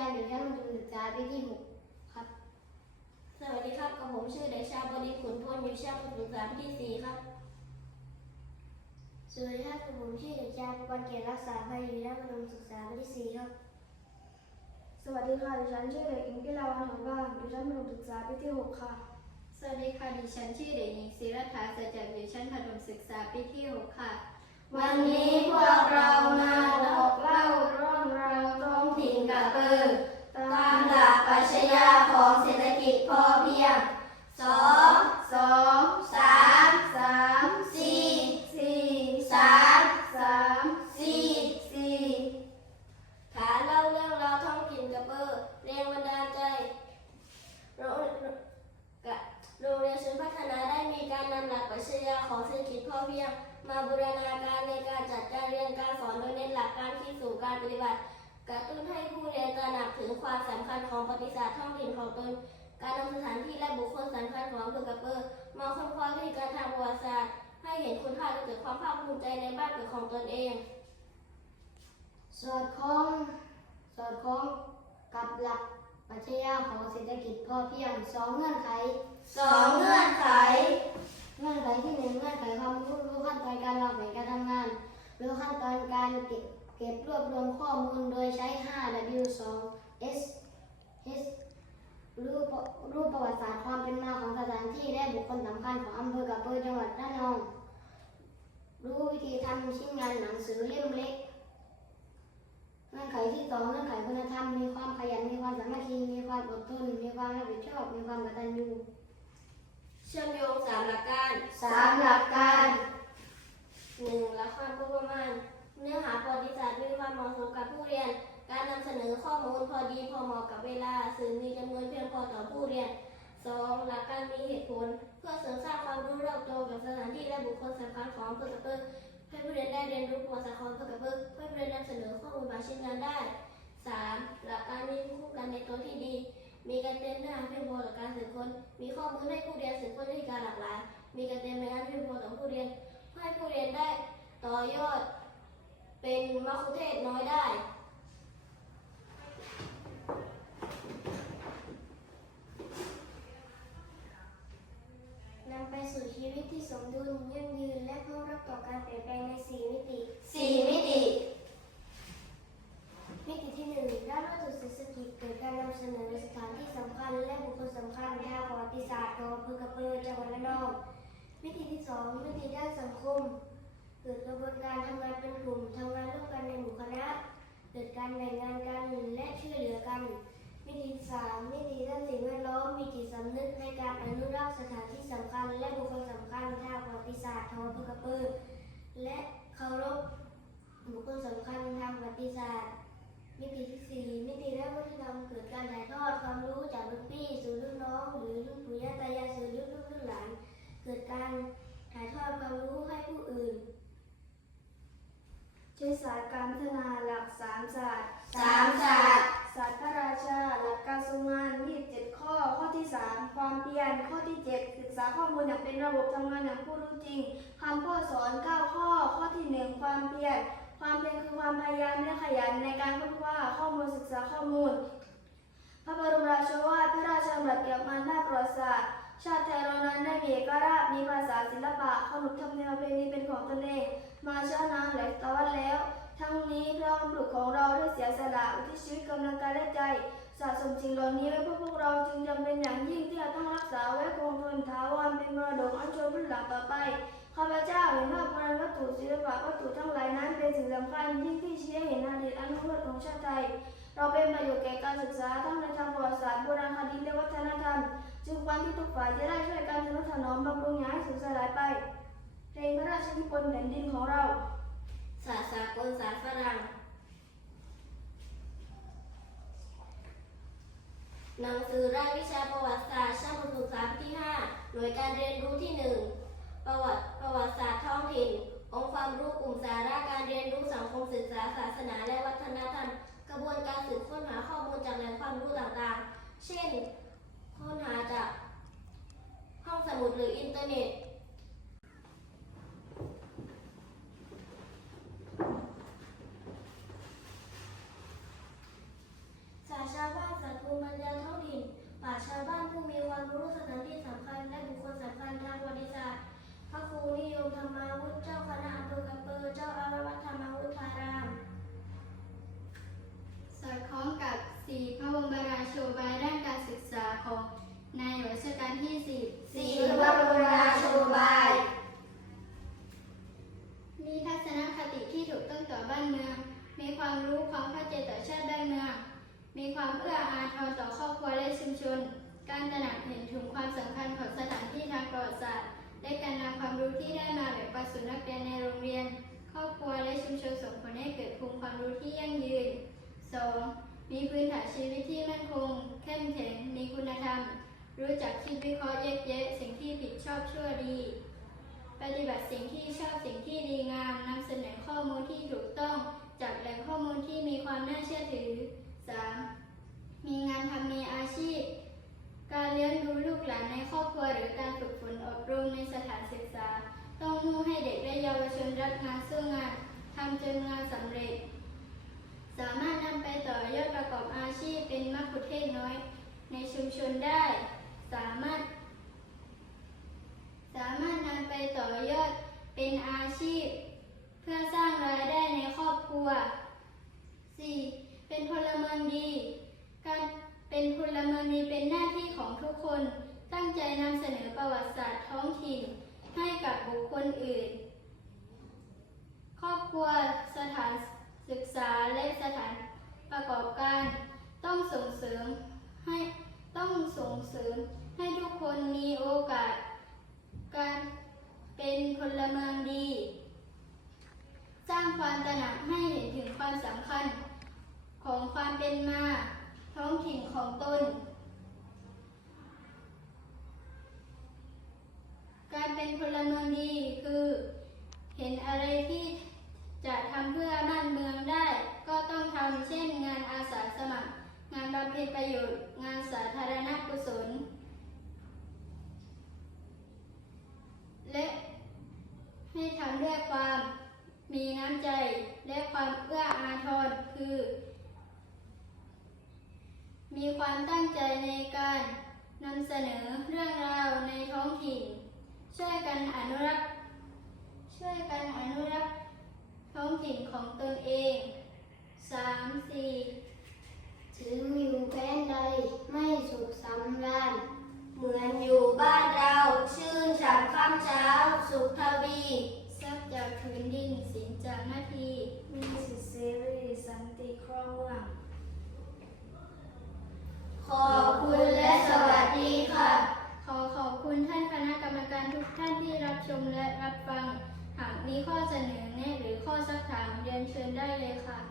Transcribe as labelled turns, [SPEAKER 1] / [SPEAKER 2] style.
[SPEAKER 1] ปีที่หกครับ
[SPEAKER 2] สวัสดีครับกับผมชื่อเด็กชายบดินทร์ขุนพลอยู่ชั้นประถมศึกษาปีที่สี่ครับ
[SPEAKER 1] สวัสดีครับผมชื่อเด็กชายปวันเกียรติรักษาภัยอยู่ชั้นประถมศึกษาปีที่สี่ครับ
[SPEAKER 3] สวัสดีค่ะดิฉันชื่อเด็กหญิงพิลาวันหอมบ้านอยู่ชั้นประถมศึกษาปีที่หกค่ะ
[SPEAKER 2] สวัสดีค่ะดิฉันชื่อเด็กหญิงศิรัฐาเสจักรอยู่ชั้นประถมศึกษาปีที่หกค่ะ วันนี้พวกเรามาบอกเล่าเรื่องราวท้องถิ่นกระเปือตามหลักปรัชญาของเศรษฐกิจพอเพียงสองสองสามสามสี่
[SPEAKER 3] สี่
[SPEAKER 2] สาม
[SPEAKER 3] สาม
[SPEAKER 2] สี่
[SPEAKER 3] สี่
[SPEAKER 2] ฐานเล่าเรื่องราวท้องถิ่นกระเปือแรงบันดาลใจโรงกะโรงเรียนศูนย์พัฒนาได้มีการนำหลักปรัชญาของเศรษฐกิจพอเพียง มาบูรณาการในการจัดการเรียนการสอนโดยเน้นหลักการที่สู่การ ปฏิบัติ กระตุ้นให้ผู้เรียนตระหนักถึงความสำคัญของประวัติศาสตร์ท้องถิ่นของตน การนำสถานที่และบุคคลสำคัญของอำเภอกระเปอร์มาค้นคว้าวิธีการทางประวัติศาสตร์ให้เห็นคุณค่าและเกิดความภาคภูมิใจในบ้านเกิดของตนเอง
[SPEAKER 1] สอดคล้องสอดคล้องกับหลักปรัชญาของเศรษฐกิจพอเพียงสองเงื่อนไข
[SPEAKER 2] สองเงื่อนไข
[SPEAKER 1] เงื่อนไขที่หนึ่งเงื่อนไขความรู้รู้ขั้นตอนการวางแผนการทำงาน รู้ขั้นตอนการเก็บ เก็บรวบรวมข้อมูลโดยใช้ 5W 2 S S รูประรู้ประวัติศาสตร์ความเป็นมาของสถานที่และบุคคลสำคัญของอำเภอกระเปือจังหวัดระนอง รู้วิธีทำชิ้นงานหนังสือเล่มเล็กเงื่อนไขที่สองเงื่อนไขคุณธรรม มีความขยัน มีความสามัคคี มีความอดทน มีความรับผิดชอบ มีความกตัญญู
[SPEAKER 2] เชื่อมโยง ผล เพื่อเสริมสร้างความรู้รอบตัวกับสถานที่และบุคคลสำคัญของอำเภอกระเปิ้ลให้ผู้เรียนได้เรียนรู้ประวัติศาสตร์ของอำเภอกระเปิ้ลให้ผู้เรียนนำเสนอข้อมูลมาชิ้นงานได้สามหลักการมีภูมิคุ้กันในตัวที่ดี มีการเตรียมเนื้อหาเพียงพอต่อการสืบค้นมีข้อมูลให้ผู้เรียนสืบค้นด้วยการหลากหลาย มีการเตรียมงาเพียงพอต่อผู้เรียนเพื่อให้ผู้เรียนได้ต่อยอด เป็นมัคคุเทศน้อยได้
[SPEAKER 1] สมดุลยั่งยืนและพร้อมรับต่อการเปลี่ยนแปลงในสี่มิติ
[SPEAKER 2] สี่มิติ
[SPEAKER 1] มิติที่หนึ่งด้านวัตถุเศรษฐกิจเกิดการนำเสนอสถานที่สำคัญ และบุคคลสำคัญทางประวัติศาสตร์ของอำเภอกระเปือจังหวัดระนองมิติที่สองมิติด้านสังคม เกิดกระบวนการทำงานเป็นกลุ่มทำงานร่วมกันในหมู่คณะ เกิดการแบ่งงานกันและช่วยเหลือกัน มิติที่สามมิติด้านสิ่งแวดล้อมมีจิตสำนึกในการอนุรักษ์สถานที่สำคัญ และบุคคลสำคัญทางประวัติศาสตร์ของอำเภอกระเปือและเคารพบุคคลสำคัญทางประวัติศาสตร์มิติที่สี่มิติด้านวัฒนธรรมเกิดการถ่ายทอดความรู้จากรุ่นพี่สู่รุ่นน้องหรือรุ่นปู่ย่าตายายสู่รุ่นลูกรุ่นหลาน เกิดการถ่ายทอดความรู้ให้ผู้อื่น
[SPEAKER 3] ใช้ศาสตร์การพัฒนาหลักสามศาสตร์
[SPEAKER 2] สามศาสตร์
[SPEAKER 3] ศาสตร์พระราชา หลักการทรงงาน27ข้อ ข้อที่ 3 ความ เพียร ข้อที่ 7 ศึกษาข้อมูลอย่างเป็นระบบทำงานอย่างผู้รู้จริงคำข้อสอน 9 ข้อ ข้อที่ 1 ความเพียร ความเพียรคือความพยายามและขยันในการค้นคว้าข้อมูลศึกษาข้อมูล พระบรมราชวาทพระราชดำรัสเกี่ยวกับงานด้านประวัติศาสตร์ชาติไทยเรานั้นได้มีเอกราชมีภาษาศิลปะขนบธรรมเนียมประเพณีเป็นของตนเองมาช้านานหลายศตวรรษแล้ว ทั้งนี้พระบรมบุตรของเราได้เสียสละอุทิศชีวิตกำลังกายและใจ สะสมสิ่งเหล่านี้ไว้เพื่อพวกเราจึงจำเป็นอย่างยิ่งที่จะต้องรักษาไว้คงทนถาวรเป็นมรดกอันชนรุ่นหลังต่อไปข้าพเจ้าเห็นว่าพลังวัตถุศิลปะวัตถุทั้งหลายนั้นเป็นสิ่งสำคัญยิ่งที่ชี้ให้เห็นอดีตอันรุ่งเรืองของชาติไทย เราเป็นประโยชน์แก่การศึกษาทั้งในทางประวัติศาสตร์โบราณคดีและวัฒนธรรม จึงควรที่ทุกฝ่ายจะได้ช่วยกันทนุถนอมบำรุงอย่าให้สูญสลายไปเพลงพระราชนิพนธ์แผ่นดินของเรา
[SPEAKER 2] ศาสตร์สากลศาสตร์ฝรั่ง หนังสือรายวิชาประวัติศาสตร์ชั้นประถมศึกษาปีที่ 5 หน่วยการเรียนรู้ที่ 1 ประวัติีความเอื้ออาทรต่อครอบครัวและชุมชน การตระหนักเห็นถึงความสำคัญของสถา
[SPEAKER 4] นที่ทางประวัติ
[SPEAKER 2] ศาสตร์ และการนำความรู้ที่ได้มา
[SPEAKER 4] แบ่งปันสู่นั
[SPEAKER 2] กเรียนในโรงเรียน ครอบครัวและชุมชนส่งผลให้เกิดภูมิความรู้ที่ยั่งยืน 2. มีพื้นฐานชีวิตที่มั่นคง เข้มแข็ง มีคุณธรรม รู้จักคิดวิเคราะห์แยกแยะสิ่งที่ผิดชอบชั่วดี
[SPEAKER 4] ปฏิบัติสิ่งที่ชอบสิ่งที่ดีงามนำเสนอข้อมูลที่ถูกต้อง จากแหล่งข้อมูลที่มีความน่าเชื่อถือ 3. มีงานทำมีอาชีพ การเลี้ยงดูลูกหลานในครอบครัวหรือการฝึกฝนอบรมในสถานศึกษา ต้องมุ่งให้เด็กและเยาวชนรักงานสู้งานทำจนงานสำเร็จ สามารถนำไปต่อยอดประกอบอาชีพเป็นมัคคุเทศน้อย ในชุมชนได้ สามารถ สามารถนำไปต่อยอดเป็นอาชีพ เพื่อสร้างรายได้ในครอบครัว 4. เป็นพลเมืองดี การเป็นพลเมืองดีเป็นหน้าที่ของทุกคน ตั้งใจนำเสนอประวัติศาสตร์ท้องถิ่น ให้กับบุคคลอื่น ครอบครัวสถานศึกษาและสถานประกอบการ ต้องส่งเสริมให้ต้องส่งเสริมให้ทุกคนมีโอกาส การเป็นพลเมืองดี สร้างความตระหนักให้เห็นถึงความสำคัญของความเป็นมา ท้องถิ่นของตน การเป็นพลเมืองดีคือ เห็นอะไรที่จะทำเพื่อบ้านเมืองได้ ก็ต้องทำเช่นงานอาสาสมัคร งานบำเพ็ญประโยชน์ งานสาธารณกุศล และให้ทำด้วยความมีน้ำใจและความเอื้ออาทรคือ มีความตั้งใจในการนำเสนอเรื่องราวในท้องถิ่น ช่วยกันอนุรักษ์ ช่วยกันอนุรักษ์ท้องถิ่นของตนเอง 3 4
[SPEAKER 1] ถึงอยู่แพ้นใดไม่สุขสำราญเหมือนอยู่บ้านเรา ชื่นฉ่ำค่ำเช้า สุขทวี
[SPEAKER 4] ทรัพย์จากพื้นดินสินจากหน้าที
[SPEAKER 3] มีสิทธิเสรีสันติครองเมือง
[SPEAKER 1] ขอบคุณและสวัสดีค่ะ
[SPEAKER 4] ขอขอบคุณท่านคณะกรรมการทุกท่านที่รับชมและรับฟัง หาก มีข้อเสนอแนะหรือข้อสักถามเรียนเชิญได้เลยค่ะ